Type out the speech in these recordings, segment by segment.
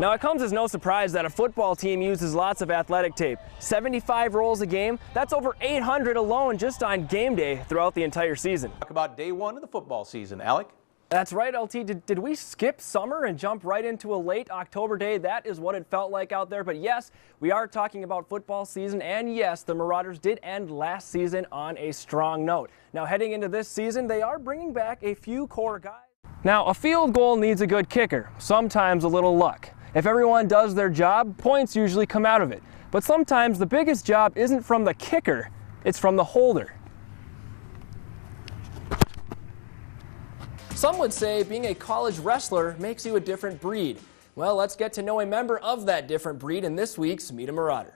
Now, it comes as no surprise that a football team uses lots of athletic tape. 75 rolls a game, that's over 800 alone just on game day throughout the entire season. Talk about day one of the football season, Alec. That's right, LT. Did we skip summer and jump right into a late October day? That is what it felt like out there. But yes, we are talking about football season, and yes, the Marauders did end last season on a strong note. Now, heading into this season, they are bringing back a few core guys. Now, a field goal needs a good kicker, sometimes a little luck. If everyone does their job, points usually come out of it. But sometimes the biggest job isn't from the kicker, it's from the holder. Some would say being a college wrestler makes you a different breed. Well, let's get to know a member of that different breed in this week's Meet a Marauder.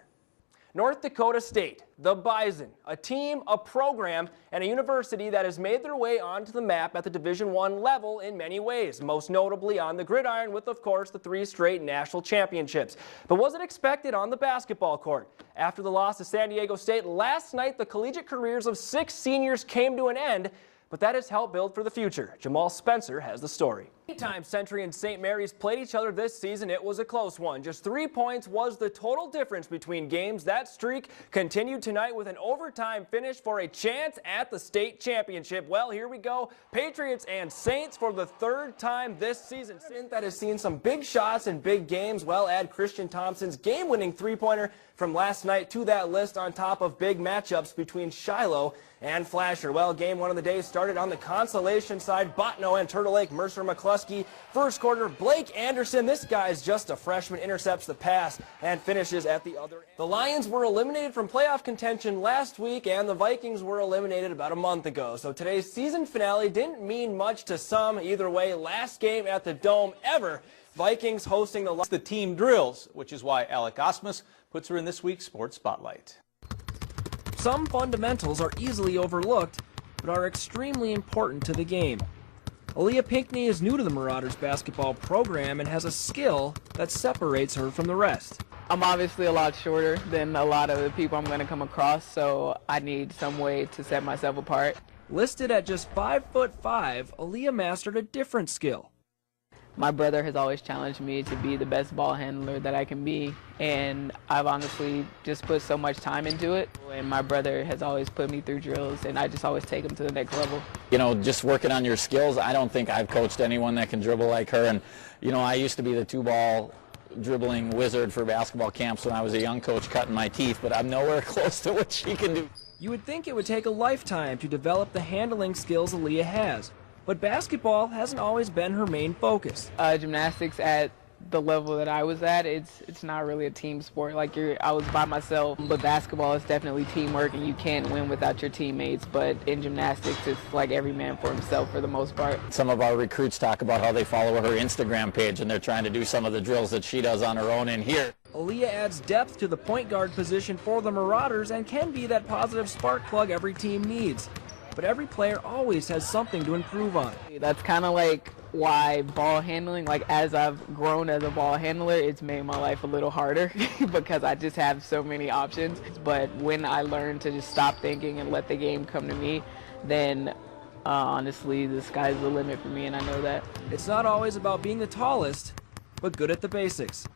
North Dakota State, the Bison, a team, a program, and a university that has made their way onto the map at the Division I level in many ways, most notably on the gridiron with, of course, the 3 straight national championships. But was it expected on the basketball court? After the loss to San Diego State last night, the collegiate careers of 6 seniors came to an end, but that has helped build for the future. Jamal Spencer has the story. Anytime Century and St. Mary's played each other this season, it was a close one. Just 3 points was the total difference between games. That streak continued tonight with an overtime finish for a chance at the state championship. Well, here we go. Patriots and Saints for the 3rd time this season. That has seen some big shots in big games. Well, add Christian Thompson's game-winning 3-pointer from last night to that list on top of big matchups between Shiloh and Flasher. Well, game 1 of the day started on the consolation side. Botno and Turtle Lake, Mercer McCluskey. First quarter, Blake Anderson, this guy's just a freshman, intercepts the pass and finishes at the other end. The Lions were eliminated from playoff contention last week, and the Vikings were eliminated about a month ago. So today's season finale didn't mean much to some. Either way, last game at the Dome ever. Vikings hosting the team drills, which is why Alec Ausmus puts her in this week's Sports Spotlight. Some fundamentals are easily overlooked, but are extremely important to the game. Aaliyah Pinckney is new to the Marauders basketball program and has a skill that separates her from the rest. I'm obviously a lot shorter than a lot of the people I'm going to come across, so I need some way to set myself apart. Listed at just 5'5", Aaliyah mastered a different skill. My brother has always challenged me to be the best ball handler that I can be, and I've honestly just put so much time into it. And my brother has always put me through drills, and I just always take him to the next level. You know, just working on your skills, I don't think I've coached anyone that can dribble like her. And, you know, I used to be the 2-ball dribbling wizard for basketball camps when I was a young coach cutting my teeth, but I'm nowhere close to what she can do. You would think it would take a lifetime to develop the handling skills Aaliyah has. But basketball hasn't always been her main focus. Gymnastics at the level that I was at, it's not really a team sport. Like I was by myself, but basketball is definitely teamwork, and you can't win without your teammates. But in gymnastics, it's like every man for himself for the most part. Some of our recruits talk about how they follow her Instagram page, and they're trying to do some of the drills that she does on her own in here. Aaliyah adds depth to the point guard position for the Marauders and can be that positive spark plug every team needs. But every player always has something to improve on. That's kind of like why ball handling, like as I've grown as a ball handler, it's made my life a little harder because I just have so many options. But when I learn to just stop thinking and let the game come to me, then honestly, the sky's the limit for me, and I know that. It's not always about being the tallest, but good at the basics.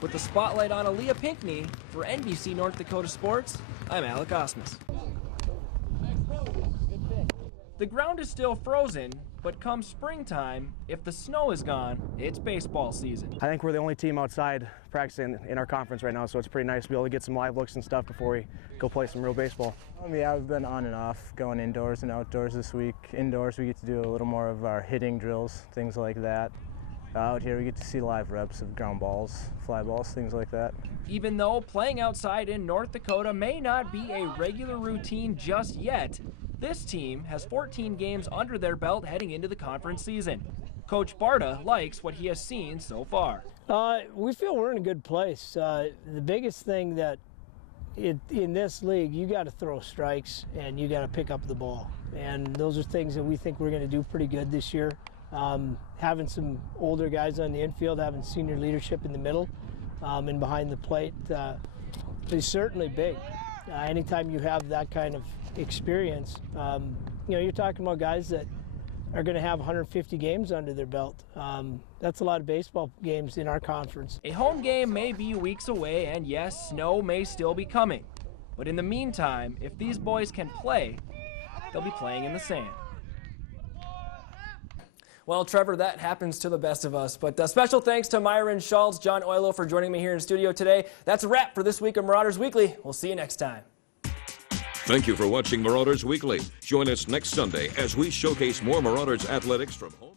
With the spotlight on Aaliyah Pinckney, for NBC North Dakota Sports, I'm Alec Ausmus. The ground is still frozen, but come springtime, if the snow is gone, it's baseball season. I think we're the only team outside practicing in our conference right now, so it's pretty nice to be able to get some live looks and stuff before we go play some real baseball. Yeah, I've been on and off, going indoors and outdoors this week. Indoors, we get to do a little more of our hitting drills, things like that. Out here, we get to see live reps of ground balls, fly balls, things like that. Even though playing outside in North Dakota may not be a regular routine just yet, this team has 14 games under their belt heading into the conference season. Coach Barta likes what he has seen so far. We feel we're in a good place. The biggest thing that in this league, you got to throw strikes and you got to pick up the ball. And those are things that we think we're going to do pretty good this year. Having some older guys on the infield, having senior leadership in the middle and behind the plate is certainly big. Anytime you have that kind of experience, you know, you're talking about guys that are going to have 150 games under their belt. That's a lot of baseball games in our conference. A home game may be weeks away, and yes, snow may still be coming. But in the meantime, if these boys can play, they'll be playing in the sand. Well, Trevor, that happens to the best of us. But special thanks to Myron Schultz, John Oilo for joining me here in studio today. That's a wrap for this week of Marauders Weekly. We'll see you next time. Thank you for watching Marauders Weekly. Join us next Sunday as we showcase more Marauders athletics from home.